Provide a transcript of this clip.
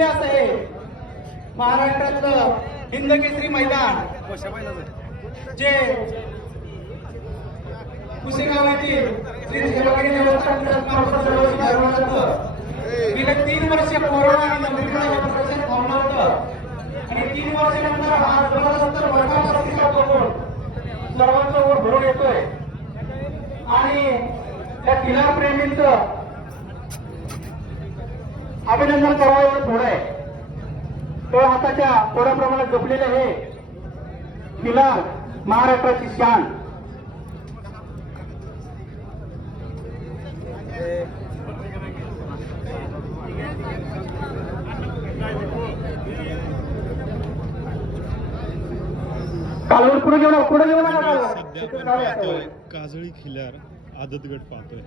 भव्य आहे. महाराष्ट्रातलं हिंद केसरी मैदान जे पुसेगाव श्री सेवागिरी देवस्थान ट्रस्टमार्फत गेले तीन वर्ष कोरोना आणि नवीन प्रशासन थांबलं होतं. आणि तीन वर्षानंतर हा जबरदस्त मोठा प्रतिसाद बघून सर्वांचा ओढ भरून येतोय. आणि त्या किल्ला प्रेमींचं अभिनंदन करावं एवढं थोडं आहे तो हाताच्या पोराप्रमाणे जपलेले हे किल्ला महाराष्ट्राची शान कालवर पुढे घेऊन पुढे घेऊन. सध्या. काजळी खिल्यार आदत गट पाहतोय